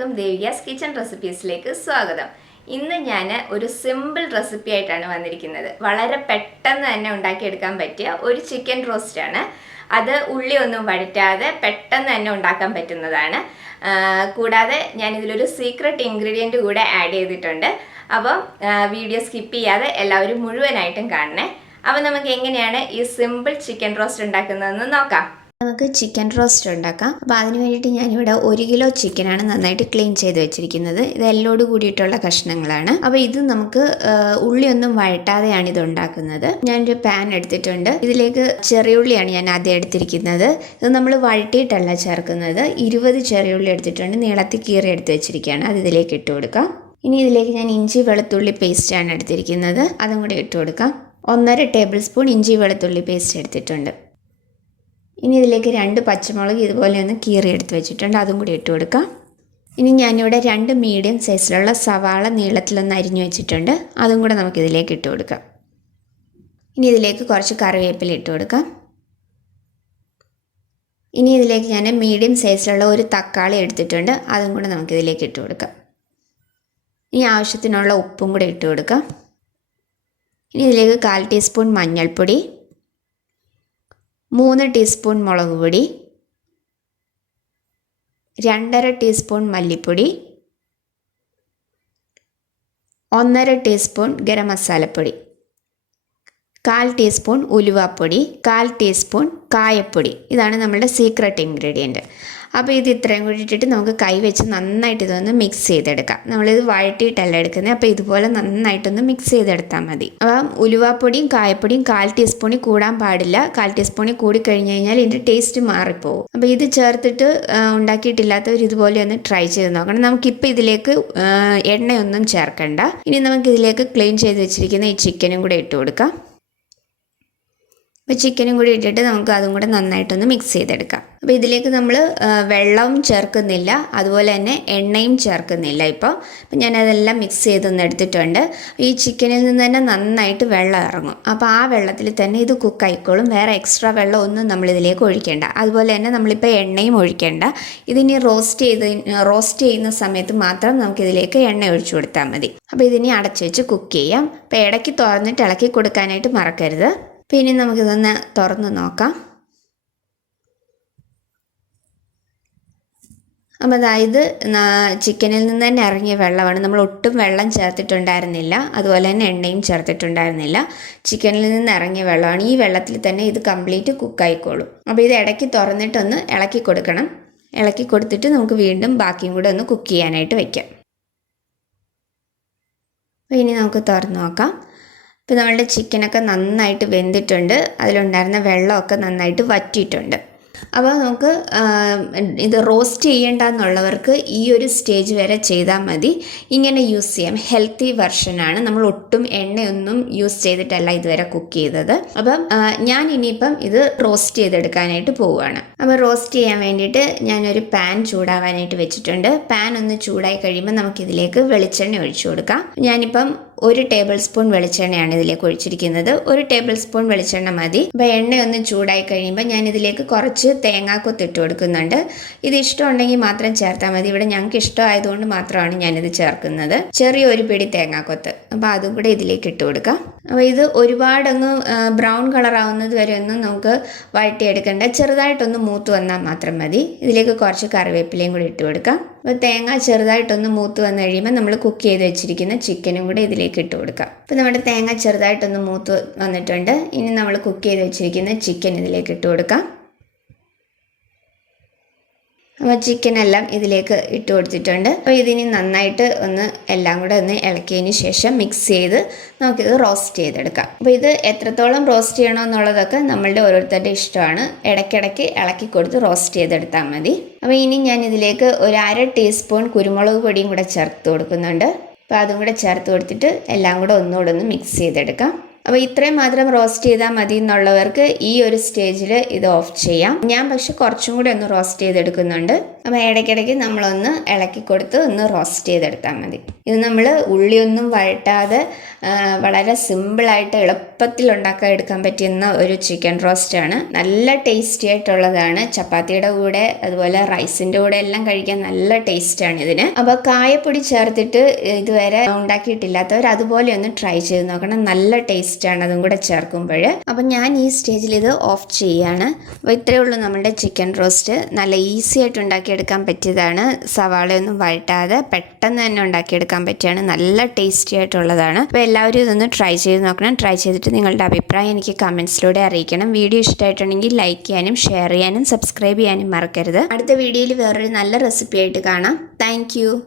എല്ലാവർക്കും ദേവികാസ് കിച്ചൺ റെസിപ്പീസിലേക്ക് സ്വാഗതം. ഇന്ന് ഞാൻ ഒരു സിമ്പിൾ റെസിപ്പി ആയിട്ടാണ് വന്നിരിക്കുന്നത്. വളരെ പെട്ടെന്ന് തന്നെ ഉണ്ടാക്കിയെടുക്കാൻ പറ്റിയ ഒരു ചിക്കൻ റോസ്റ്റ് ആണ്. അത് ഉള്ളി ഒന്നും വഴറ്റാതെ പെട്ടെന്ന് തന്നെ ഉണ്ടാക്കാൻ പറ്റുന്നതാണ്. കൂടാതെ ഞാൻ ഇതിലൊരു സീക്രട്ട് ഇൻഗ്രീഡിയൻറ്റ് കൂടെ ആഡ് ചെയ്തിട്ടുണ്ട്. അപ്പം വീഡിയോ സ്കിപ്പ് ചെയ്യാതെ എല്ലാവരും മുഴുവനായിട്ടും കാണണേ. അപ്പം നമുക്ക് എങ്ങനെയാണ് ഈ സിമ്പിൾ ചിക്കൻ റോസ്റ്റ് ഉണ്ടാക്കുന്നതെന്ന് നോക്കാം. നമുക്ക് ചിക്കൻ റോസ്റ്റ് ഉണ്ടാക്കാം. അപ്പോൾ അതിന് വേണ്ടിയിട്ട് ഞാനിവിടെ 1 കിലോ ചിക്കനാണ് നന്നായിട്ട് ക്ലീൻ ചെയ്ത് വെച്ചിരിക്കുന്നത്. ഇത് എല്ലോട് കൂടിയിട്ടുള്ള കഷ്ണങ്ങളാണ്. അപ്പോൾ ഇത് നമുക്ക് ഉള്ളിയൊന്നും വഴട്ടാതെയാണ് ഇത് ഉണ്ടാക്കുന്നത്. ഞാനൊരു പാൻ എടുത്തിട്ടുണ്ട്. ഇതിലേക്ക് ചെറിയുള്ളിയാണ് ഞാൻ ആദ്യം എടുത്തിരിക്കുന്നത്. ഇത് നമ്മൾ വഴട്ടിയിട്ടല്ല ചേർക്കുന്നത്. 20 ചെറിയുള്ളി എടുത്തിട്ടുണ്ട്, നീളത്തിൽ കീറി എടുത്ത് വെച്ചിരിക്കുകയാണ്. അത് ഇതിലേക്ക് ഇട്ട് കൊടുക്കാം. ഇനി ഇതിലേക്ക് ഞാൻ ഇഞ്ചി വെളുത്തുള്ളി പേസ്റ്റാണ് എടുത്തിരിക്കുന്നത്. അതും കൂടി ഇട്ട് കൊടുക്കാം. 1.5 ടേബിൾ സ്പൂൺ ഇഞ്ചി വെളുത്തുള്ളി പേസ്റ്റ് എടുത്തിട്ടുണ്ട്. ഇനി ഇതിലേക്ക് 2 പച്ചമുളക് ഇതുപോലെ ഒന്ന് കീറി എടുത്ത് വെച്ചിട്ടുണ്ട്, അതും കൂടി ഇട്ട് കൊടുക്കാം. ഇനി ഞാനിവിടെ 2 മീഡിയം സൈസിലുള്ള സവാള നീളത്തിലൊന്ന് അരിഞ്ഞു വെച്ചിട്ടുണ്ട്, അതും കൂടെ നമുക്കിതിലേക്ക് ഇട്ട് കൊടുക്കാം. ഇനി ഇതിലേക്ക് കുറച്ച് കറിവേപ്പില ഇട്ട് കൊടുക്കാം. ഇനി ഇതിലേക്ക് ഞാൻ മീഡിയം സൈസിലുള്ള ഒരു തക്കാളി എടുത്തിട്ടുണ്ട്, അതും കൂടെ നമുക്കിതിലേക്ക് ഇട്ട് കൊടുക്കാം. ഇനി ആവശ്യത്തിനുള്ള ഉപ്പും കൂടെ ഇട്ട് കൊടുക്കാം. ഇനി ഇതിലേക്ക് 1/4 ടീസ്പൂൺ മഞ്ഞൾപ്പൊടി, 3 ടീസ്പൂൺ മുളക് പൊടി, 2.5 ടീസ്പൂൺ മല്ലിപ്പൊടി, 1.5 ടീസ്പൂൺ ഗരം മസാലപ്പൊടി, 1/4 ടീസ്പൂൺ ഉലുവാപ്പൊടി, 1/4 ടീസ്പൂൺ കായപ്പൊടി. ഇതാണ് നമ്മുടെ സീക്രട്ട് ഇൻഗ്രീഡിയൻറ്റ്. അപ്പോൾ ഇത് ഇത്രയും കൂടി ഇട്ടിട്ട് നമുക്ക് കൈ വെച്ച് നന്നായിട്ട് ഇതൊന്ന് മിക്സ് ചെയ്തെടുക്കാം. നമ്മളിത് വഴട്ടിയിട്ടല്ല എടുക്കുന്നത്. അപ്പോൾ ഇതുപോലെ നന്നായിട്ടൊന്ന് മിക്സ് ചെയ്തെടുത്താൽ മതി. അപ്പം ഉലുവാപ്പൊടിയും കായപ്പൊടിയും 1/4 ടീസ്പൂണിൽ കൂടാൻ പാടില്ല. 1/4 ടീസ്പൂണിൽ കൂടി കഴിഞ്ഞ് കഴിഞ്ഞാൽ ഇതിൻ്റെ ടേസ്റ്റ് മാറിപ്പോകും. അപ്പോൾ ഇത് ചേർത്തിട്ട് ഉണ്ടാക്കിയിട്ടില്ലാത്തവർ ഇതുപോലെ ഒന്ന് ട്രൈ ചെയ്ത് നോക്കണം. നമുക്കിപ്പോൾ ഇതിലേക്ക് എണ്ണയൊന്നും ചേർക്കണ്ട. ഇനി നമുക്കിതിലേക്ക് ക്ലീൻ ചെയ്ത് വെച്ചിരിക്കുന്ന ഈ ചിക്കനും കൂടെ ഇട്ട് കൊടുക്കാം. അപ്പോൾ ചിക്കനും കൂടി ഇട്ടിട്ട് നമുക്ക് അതും കൂടെ നന്നായിട്ടൊന്ന് മിക്സ് ചെയ്തെടുക്കാം. അപ്പോൾ ഇതിലേക്ക് നമ്മൾ വെള്ളവും ചേർക്കുന്നില്ല, അതുപോലെ തന്നെ എണ്ണയും ചേർക്കുന്നില്ല. ഇപ്പോൾ ഞാനതെല്ലാം മിക്സ് ചെയ്തൊന്ന് എടുത്തിട്ടുണ്ട്. ഈ ചിക്കനിൽ നിന്ന് തന്നെ നന്നായിട്ട് വെള്ളം ഇറങ്ങും. അപ്പോൾ ആ വെള്ളത്തിൽ തന്നെ ഇത് കുക്കായിക്കോളും. വേറെ എക്സ്ട്രാ വെള്ളം ഒന്നും നമ്മളിതിലേക്ക് ഒഴിക്കേണ്ട. അതുപോലെ തന്നെ നമ്മളിപ്പോൾ എണ്ണയും ഒഴിക്കേണ്ട. ഇതിനി റോസ്റ്റ് ചെയ്യുന്ന സമയത്ത് മാത്രം നമുക്കിതിലേക്ക് എണ്ണ ഒഴിച്ചു കൊടുത്താൽ മതി. അപ്പോൾ ഇതിനി അടച്ചു വെച്ച് കുക്ക് ചെയ്യാം. അപ്പോൾ ഇടയ്ക്ക് തുറന്നിട്ട് ഇളക്കി കൊടുക്കാനായിട്ട് മറക്കരുത്. പിന്നെ നമുക്കിതൊന്ന് തുറന്ന് നോക്കാം. അപ്പോൾ അതായത് ചിക്കനിൽ നിന്ന് തന്നെ ഇറങ്ങിയ വെള്ളമാണ്. നമ്മൾ ഒട്ടും വെള്ളം ചേർത്തിട്ടുണ്ടായിരുന്നില്ല, അതുപോലെ തന്നെ എണ്ണയും ചേർത്തിട്ടുണ്ടായിരുന്നില്ല. ചിക്കനിൽ നിന്ന് ഇറങ്ങിയ വെള്ളമാണ്. ഈ വെള്ളത്തിൽ തന്നെ ഇത് കംപ്ലീറ്റ് കുക്കായിക്കോളും. അപ്പോൾ ഇത് ഇടയ്ക്ക് തുറന്നിട്ടൊന്ന് ഇളക്കി കൊടുക്കണം. ഇളക്കി കൊടുത്തിട്ട് നമുക്ക് വീണ്ടും ബാക്കിയും കൂടെ ഒന്ന് കുക്ക് ചെയ്യാനായിട്ട് വയ്ക്കാം. അപ്പോൾ ഇനി നമുക്ക് തുറന്ന് നോക്കാം. ഇപ്പോൾ നമ്മളുടെ ചിക്കനൊക്കെ നന്നായിട്ട് വെന്തിട്ടുണ്ട്. അതിലുണ്ടായിരുന്ന വെള്ളമൊക്കെ നന്നായിട്ട് വറ്റിയിട്ടുണ്ട്. അപ്പോൾ നമുക്ക് ഇത് റോസ്റ്റ് ചെയ്യേണ്ടെന്നുള്ളവർക്ക് ഈ ഒരു സ്റ്റേജ് വരെ ചെയ്താൽ മതി. ഇങ്ങനെ യൂസ് ചെയ്യാം. ഹെൽത്തി വെർഷനാണ്. നമ്മൾ ഒട്ടും എണ്ണയൊന്നും യൂസ് ചെയ്തിട്ടല്ല ഇതുവരെ കുക്ക് ചെയ്തത്. അപ്പം ഞാൻ ഇനിയിപ്പം ഇത് റോസ്റ്റ് ചെയ്തെടുക്കാനായിട്ട് പോവുകയാണ്. അപ്പോൾ റോസ്റ്റ് ചെയ്യാൻ വേണ്ടിയിട്ട് ഞാനൊരു പാൻ ചൂടാവാനായിട്ട് വെച്ചിട്ടുണ്ട്. പാൻ ഒന്ന് ചൂടായി കഴിയുമ്പോൾ നമുക്കിതിലേക്ക് വെളിച്ചെണ്ണ ഒഴിച്ചു കൊടുക്കാം. ഞാനിപ്പം 1 ടേബിൾ സ്പൂൺ വെളിച്ചെണ്ണയാണ് ഇതിലേക്ക് ഒഴിച്ചിരിക്കുന്നത്. 1 ടേബിൾ സ്പൂൺ വെളിച്ചെണ്ണ മതി. അപ്പോൾ എണ്ണയൊന്ന് ചൂടായി കഴിയുമ്പോൾ ഞാൻ ഇതിലേക്ക് കുറച്ച് തേങ്ങാക്കൊത്ത് ഇട്ട് കൊടുക്കുന്നുണ്ട്. ഇത് ഇഷ്ടമുണ്ടെങ്കിൽ മാത്രം ചേർത്താൽ മതി. ഇവിടെ ഞങ്ങൾക്ക് ഇഷ്ടമായതുകൊണ്ട് മാത്രമാണ് ഞാനിത് ചേർക്കുന്നത്. ചെറിയൊരു പിടി തേങ്ങാക്കൊത്ത്. അപ്പോൾ അതും കൂടെ ഇതിലേക്ക് ഇട്ട് കൊടുക്കാം. അപ്പോൾ ഇത് ഒരുപാടങ്ങ് ബ്രൗൺ കളർ ആവുന്നത് വരെ ഒന്നും നമുക്ക് വഴട്ടിയെടുക്കേണ്ട. ചെറുതായിട്ടൊന്ന് മൂത്ത് വന്നാൽ മാത്രം മതി. ഇതിലേക്ക് കുറച്ച് കറിവേപ്പിലയും കൂടി ഇട്ട് കൊടുക്കാം. അപ്പോൾ തേങ്ങ ചെറുതായിട്ടൊന്ന് മൂത്ത് വന്നു കഴിയുമ്പോൾ നമ്മൾ കുക്ക് ചെയ്ത് വെച്ചിരിക്കുന്ന ചിക്കനും കൂടെ ഇതിലേക്ക് ഇട്ട് കൊടുക്കാം. അപ്പോൾ നമ്മുടെ തേങ്ങ ചെറുതായിട്ടൊന്ന് മൂത്ത് വന്നിട്ടുണ്ട്. ഇനി നമ്മൾ കുക്ക് ചെയ്ത് വെച്ചിരിക്കുന്ന ചിക്കൻ ഇതിലേക്ക് ഇട്ട് കൊടുക്കാം. അപ്പോൾ ചിക്കനെല്ലാം ഇതിലേക്ക് ഇട്ട് കൊടുത്തിട്ടുണ്ട്. അപ്പോൾ ഇതിനി നന്നായിട്ട് ഒന്ന് എല്ലാം കൂടെ ഒന്ന് ഇളക്കിയതിന് ശേഷം മിക്സ് ചെയ്ത് നമുക്കിത് റോസ്റ്റ് ചെയ്തെടുക്കാം. അപ്പോൾ ഇത് എത്രത്തോളം റോസ്റ്റ് ചെയ്യണമെന്നുള്ളതൊക്കെ നമ്മളുടെ ഓരോരുത്തരുടെ ഇഷ്ടമാണ്. ഇടയ്ക്കിടയ്ക്ക് ഇളക്കി കൊടുത്ത് റോസ്റ്റ് ചെയ്തെടുത്താൽ മതി. അപ്പോൾ ഇനി ഞാൻ ഇതിലേക്ക് 1/2 ടീസ്പൂൺ കുരുമുളക് പൊടിയും കൂടെ ചേർത്ത് കൊടുക്കുന്നുണ്ട്. അപ്പോൾ അതും കൂടെ ചേർത്ത് കൊടുത്തിട്ട് എല്ലാം കൂടെ ഒന്നുകൂടെ ഒന്ന് മിക്സ് ചെയ്തെടുക്കാം. അപ്പോൾ ഇത്രയും മാത്രം റോസ്റ്റ് ചെയ്താൽ മതി എന്നുള്ളവർക്ക് ഈ ഒരു സ്റ്റേജിൽ ഇത് ഓഫ് ചെയ്യാം. ഞാൻ പക്ഷെ കുറച്ചും കൂടെ ഒന്ന് റോസ്റ്റ് ചെയ്തെടുക്കുന്നുണ്ട്. അപ്പോൾ ഇടയ്ക്കിടയ്ക്ക് നമ്മളൊന്ന് ഇളക്കി കൊടുത്ത് ഒന്ന് റോസ്റ്റ് ചെയ്തെടുത്താൽ മതി. ഇത് നമ്മൾ ഉള്ളിയൊന്നും വഴട്ടാതെ വളരെ സിമ്പിളായിട്ട് എളുപ്പത്തിൽ എടുക്കാൻ പറ്റുന്ന ഒരു ചിക്കൻ റോസ്റ്റാണ്. നല്ല ടേസ്റ്റി ആയിട്ടുള്ളതാണ്. ചപ്പാത്തിയുടെ കൂടെ അതുപോലെ റൈസിൻ്റെ കൂടെ എല്ലാം കഴിക്കാൻ നല്ല ടേസ്റ്റാണ് ഇതിന്. അപ്പോൾ കായപ്പൊടി ചേർത്തിട്ട് ഇതുവരെ ഉണ്ടാക്കിയിട്ടില്ലാത്തവർ അതുപോലെ ഒന്ന് ട്രൈ ചെയ്ത് നോക്കണം. നല്ല ടേസ്റ്റാണ് അതും കൂടെ ചേർക്കുമ്പോൾ. അപ്പം ഞാൻ ഈ സ്റ്റേജിൽ ഇത് ഓഫ് ചെയ്യാണ്. അപ്പോൾ ഇത്രയേ ഉള്ളൂ നമ്മുടെ ചിക്കൻ റോസ്റ്റ്. നല്ല ഈസി ആയിട്ട് ഉണ്ടാക്കിയെടുക്കാൻ പറ്റിയതാണ്. സവാളയൊന്നും വഴട്ടാതെ പെട്ടെന്ന് തന്നെ ഉണ്ടാക്കിയെടുക്കാൻ പറ്റിയാണ്. നല്ല ടേസ്റ്റി ആയിട്ടുള്ളതാണ്. അപ്പോൾ എല്ലാവരും ഇതൊന്ന് ട്രൈ ചെയ്ത് നോക്കണം. ട്രൈ ചെയ്തിട്ട് നിങ്ങളുടെ അഭിപ്രായം എനിക്ക് കമൻസിലൂടെ അറിയിക്കണം. വീഡിയോ ഇഷ്ടമായിട്ടുണ്ടെങ്കിൽ ലൈക്ക് ചെയ്യാനും ഷെയർ ചെയ്യാനും സബ്സ്ക്രൈബ് ചെയ്യാനും മറക്കരുത്. അടുത്ത വീഡിയോയിൽ വേറൊരു നല്ല റെസിപ്പി ആയിട്ട് കാണാം. താങ്ക്